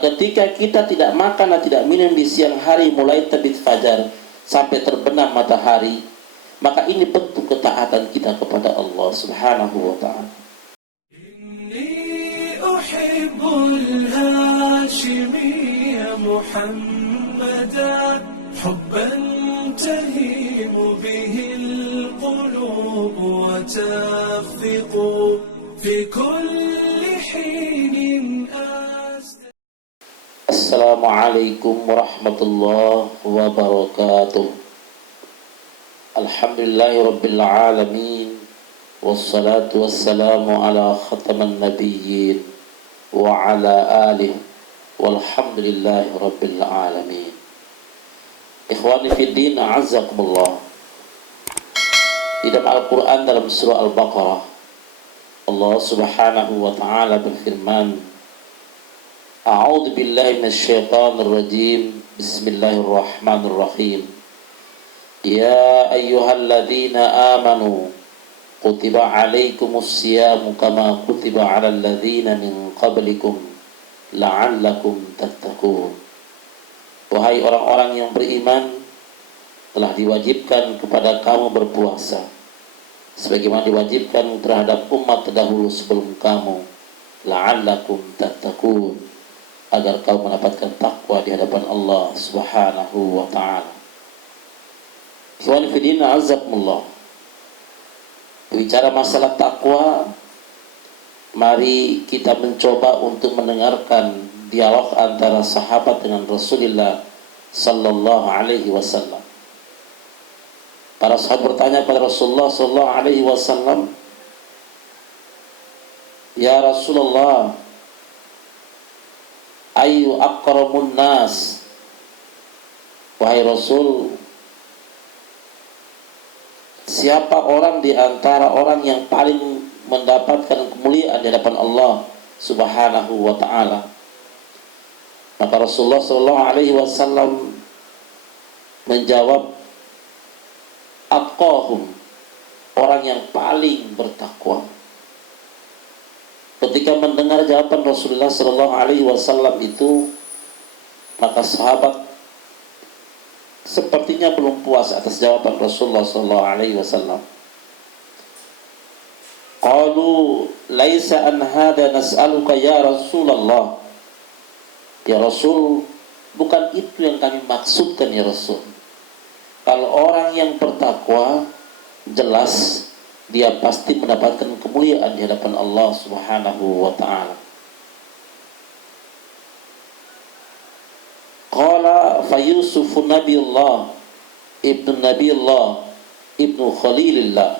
Ketika kita tidak makan dan tidak minum di siang hari mulai terbit fajar sampai terbenam matahari, maka ini bentuk ketaatan kita kepada Allah Subhanahu wa ta'ala. Inni uhibbul hashimiyya Muhammadan hubban tahimu bihil qulub wa takhfiqu fi kulli hinin. Assalamualaikum warahmatullahi wabarakatuh. Alhamdulillahirabbil alamin, wassalatu wassalamu ala khataman nabiyyin wa ala alihi walhamdulillahirabbil alamin. Ikhwani fid din, a'azzakumullah. Di dalam Al-Qur'an dalam surah Al-Baqarah, Allah Subhanahu wa ta'ala berfirman, A'udzu billahi minasyaitonir rajim. Bismillahirrahmanirrahim. Ya ayyuhalladzina amanu kutiba 'alaikumus syiyamu kama kutiba 'alal ladzina min qablikum la'allakum tattaqun. Wahai orang-orang yang beriman, telah diwajibkan kepada kamu berpuasa sebagaimana diwajibkan terhadap umat terdahulu sebelum kamu, la'allakum tattaqun, agar kau mendapatkan takwa di hadapan Allah Subhanahu wa ta'ala. Ikhwan fillah, azakumullah. Bicara masalah takwa, mari kita mencoba untuk mendengarkan dialog antara sahabat dengan Rasulullah sallallahu alaihi wasallam. Para sahabat bertanya kepada Rasulullah sallallahu alaihi wasallam, "Ya Rasulullah, ayu akramun nas?" Wahai Rasul, siapa orang di antara orang yang paling mendapatkan kemuliaan di hadapan Allah Subhanahu wa ta'ala? Maka Rasulullah sallallahu alaihi wasallam menjawab, atqahum, orang yang paling bertakwa. Ketika mendengar jawaban Rasulullah sallallahu alaihi wasallam itu, maka sahabat sepertinya belum puas atas jawaban Rasulullah sallallahu alaihi wasallam. Qalu laisa an hada nas'aluka ya Rasulullah. Ya Rasul, bukan itu yang kami maksudkan ya Rasul. Kalau orang yang bertakwa, jelas dia pasti mendapatkan kemuliaan di hadapan Allah Subhanahu wa ta'ala. Qala fa Yusuf Nabiullah ibnu Khalilillah.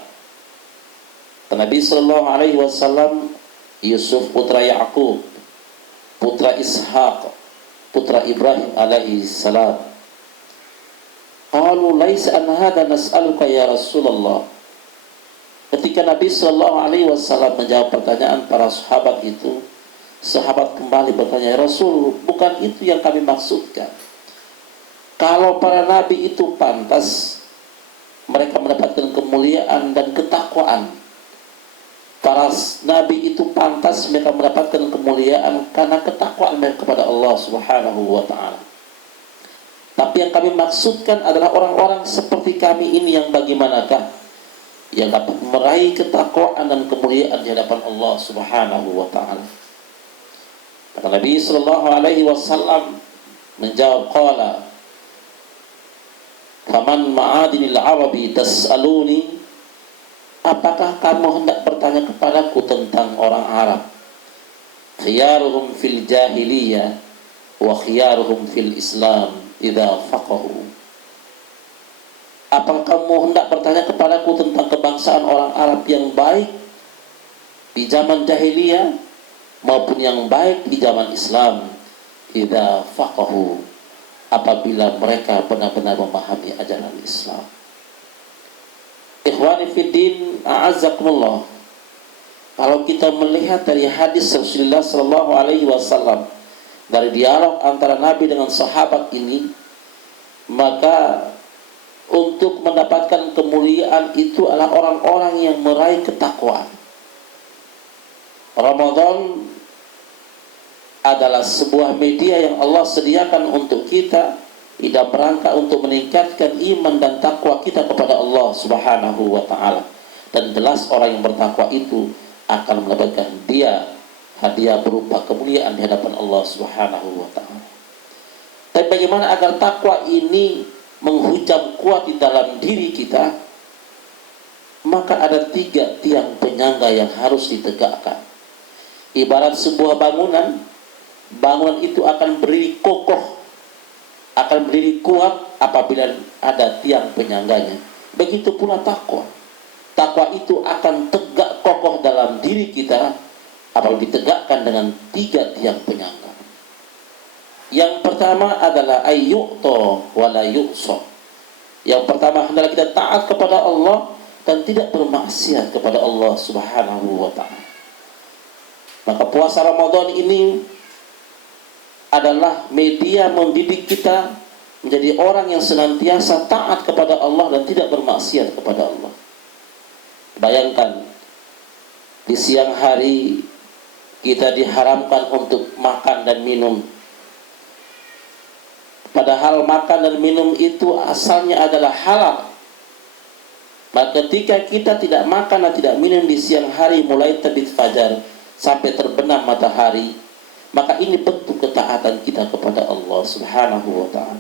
Nabi sallallahu alaihi wasallam, Yusuf putra Yaqub, putra Ishaq, putra Ibrahim alaihi salam. Qalu laisa an hada nas'aluka ya Rasulullah. Ketika Nabi sallallahu alaihi wasallam menjawab pertanyaan para sahabat itu, sahabat kembali bertanya, ya Rasul, bukan itu yang kami maksudkan. Kalau para nabi itu pantas mereka mendapatkan kemuliaan dan ketakwaan. Para nabi itu pantas mereka mendapatkan kemuliaan karena ketakwaan mereka kepada Allah Subhanahu wa ta'ala. Tapi yang kami maksudkan adalah orang-orang seperti kami ini yang bagaimanakah yang dapat meraih ketakwaan dan kemuliaan di hadapan Allah Subhanahu wa ta'ala. Maka Nabi sallallahu alaihi wasallam menjawab, qala faman ma'adinil arabi tas'aluni, apakah kamu hendak bertanya kepadaku tentang orang Arab? Khiyaruhum fil jahiliyah wa khiyaruhum fil Islam idza faqahu. Apakah kamu hendak bertanya kepadaku tentang kebangsaan orang Arab yang baik di zaman jahiliyah maupun yang baik di zaman Islam, idza faqahu, apabila mereka benar-benar memahami ajaran Islam. Ikhwani fiddin, a'azzakumullah. Kalau kita melihat dari hadis Rasulullah sallallahu alaihi wasallam, dari dialog antara Nabi dengan sahabat ini, maka untuk mendapatkan kemuliaan itu adalah orang-orang yang meraih ketakwaan. Ramadan adalah sebuah media yang Allah sediakan untuk kita dalam rangka untuk meningkatkan iman dan takwa kita kepada Allah Subhanahu wa taala. Dan jelas orang yang bertakwa itu akan mendapatkan dia hadiah berupa kemuliaan di hadapan Allah Subhanahu wa taala. Tapi bagaimana agar takwa ini menghujam kuat di dalam diri kita? Maka ada 3 tiang penyangga yang harus ditegakkan. Ibarat sebuah bangunan, bangunan itu akan berdiri kokoh, akan berdiri kuat apabila ada tiang penyangganya. Begitu pula takwa. Takwa itu akan tegak kokoh dalam diri kita apabila ditegakkan dengan 3 tiang penyangga. Yang pertama adalah ayyu'to wala yu'so. Yang pertama adalah kita taat kepada Allah dan tidak bermaksiat kepada Allah Subhanahu wa taala. Maka puasa Ramadan ini adalah media mendidik kita menjadi orang yang senantiasa taat kepada Allah dan tidak bermaksiat kepada Allah. Bayangkan, di siang hari kita diharamkan untuk makan dan minum. Padahal makan dan minum itu asalnya adalah halal. Maka ketika kita tidak makan dan tidak minum di siang hari mulai terbit fajar sampai terbenam matahari, maka ini bentuk ketaatan kita kepada Allah Subhanahu wa taala.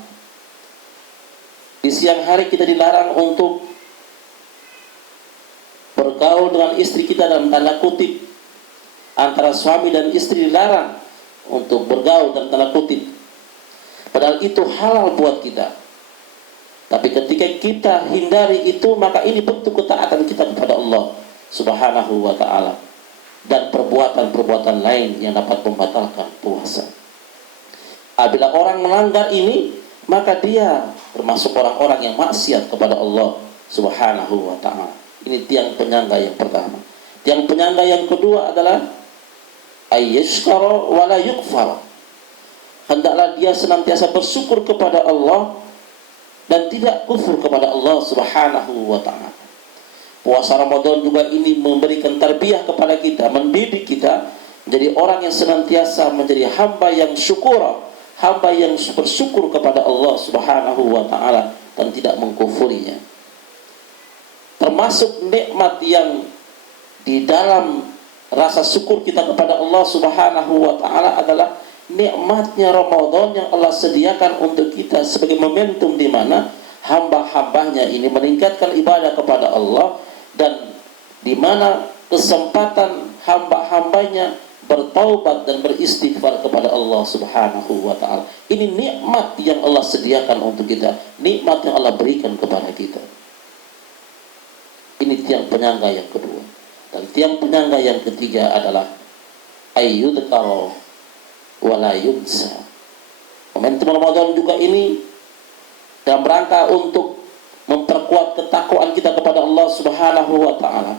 Di siang hari kita dilarang untuk bergaul dengan istri kita dalam tanda kutip. Antara suami dan istri dilarang untuk bergaul dalam tanda kutip. Padahal itu halal buat kita. Tapi ketika kita hindari itu, maka ini bentuk ketaatan kita kepada Allah Subhanahu wa ta'ala. Dan perbuatan-perbuatan lain yang dapat membatalkan puasa. Apabila orang melanggar ini, maka dia termasuk orang-orang yang maksiat kepada Allah Subhanahu wa ta'ala. Ini tiang penyangga yang pertama. Tiang penyangga yang kedua adalah ayyashkara wala yukfar. Hendaklah dia senantiasa bersyukur kepada Allah dan tidak kufur kepada Allah Subhanahu wa ta'ala. Puasa Ramadan juga ini memberikan tarbiyah kepada kita, mendidik kita menjadi orang yang senantiasa menjadi hamba yang syukur, hamba yang bersyukur kepada Allah Subhanahu wa ta'ala dan tidak mengkufurinya. Termasuk nikmat yang di dalam rasa syukur kita kepada Allah Subhanahu wa ta'ala adalah nikmatnya Ramadan yang Allah sediakan untuk kita sebagai momentum di mana hamba-hambanya ini meningkatkan ibadah kepada Allah dan di mana kesempatan hamba-hambanya bertaubat dan beristighfar kepada Allah Subhanahu wa ta'ala. Ini nikmat yang Allah sediakan untuk kita, nikmat yang Allah berikan kepada kita. Ini tiang penyangga yang kedua. Dan tiang penyangga yang ketiga adalah ayyudkara wala yunsa. Momentum Ramadan juga ini dalam rangka untuk memperkuat ketakwaan kita kepada Allah Subhanahu wa ta'ala.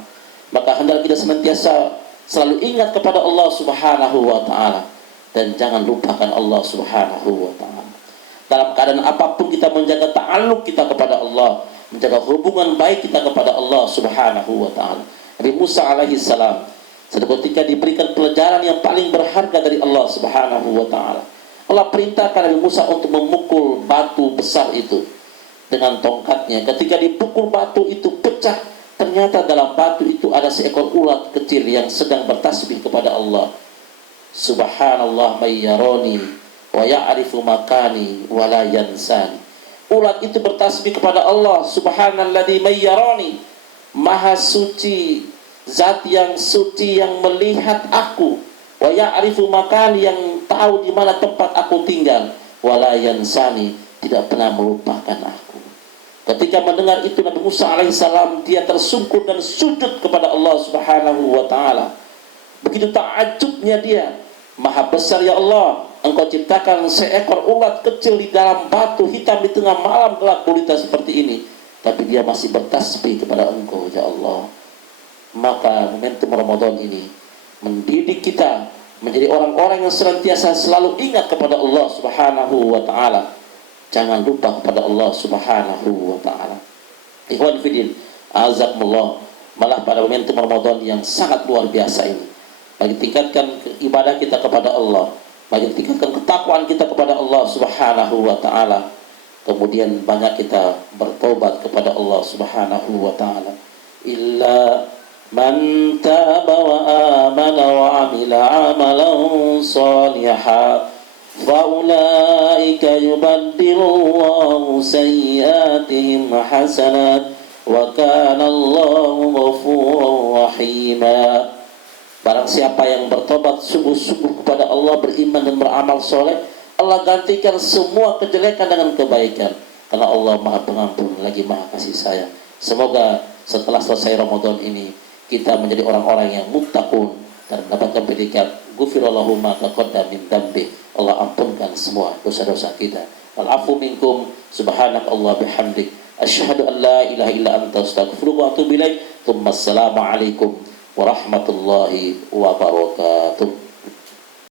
Maka hendaklah kita senantiasa selalu ingat kepada Allah Subhanahu wa ta'ala dan jangan lupakan Allah Subhanahu wa ta'ala. Dalam keadaan apapun kita menjaga ta'aluk kita kepada Allah, menjaga hubungan baik kita kepada Allah Subhanahu wa ta'ala. Nabi Musa alaihi salam ketika diberikan pelajaran yang paling berharga dari Allah Subhanahu wa ta'ala, Allah perintahkan Nabi Musa untuk memukul batu besar itu dengan tongkatnya. Ketika dipukul batu itu pecah, ternyata dalam batu itu ada seekor ulat kecil yang sedang bertasbih kepada Allah. Subhanallah may yarani wa ya'rifu makani wa la yansani. Ulat itu bertasbih kepada Allah, subhanalladzi may yarani, maha suci zat yang suci yang melihat aku, wa ya'rifu makan, yang tahu di mana tempat aku tinggal, wa la yansani, tidak pernah melupakan aku. Ketika mendengar itu Nabi Musa alaihissalam dia tersungkur dan sujud kepada Allah Subhanahu wa ta'ala. Begitu ta'ajubnya dia, maha besar ya Allah, Engkau ciptakan seekor ulat kecil di dalam batu hitam di tengah malam gelap gulita seperti ini, tapi dia masih bertasbih kepada Engkau ya Allah. Maka momentum Ramadan ini mendidik kita menjadi orang-orang yang senantiasa selalu ingat kepada Allah Subhanahu wa ta'ala. Jangan lupa kepada Allah Subhanahu wa ta'ala. Ikhwan fillah, azakumullah. Malah pada momentum Ramadan yang sangat luar biasa ini, bagi tingkatkan ibadah kita kepada Allah, makin tingkatkan ketakwaan kita kepada Allah Subhanahu wa taala. Kemudian banyak kita bertobat kepada Allah Subhanahu wa taala. Illa man taba wa amana wa amila amalan salihan fa ulaika yubaddilullahu sayyiatihim hasanat wa kana Allahu ghafurur rahima. Barang siapa yang bertobat sungguh-sungguh kepada Allah, beriman dan beramal soleh, Allah gantikan semua kejelekan dengan kebaikan. Karena Allah Maha Pengampun lagi Maha Kasih Sayang. Semoga setelah selesai Ramadan ini kita menjadi orang-orang yang muttaqun dan mendapatkan predikat ghufirallahu ma taqaddama min dzambi. Allah ampunkan semua dosa-dosa kita. Wal afu minkum subhanakallah bihamdik asyhadu an la ilaha illa anta astaghfiruka wa atubu ilaik. Assalamu alaikum warahmatullahi wabarakatuh.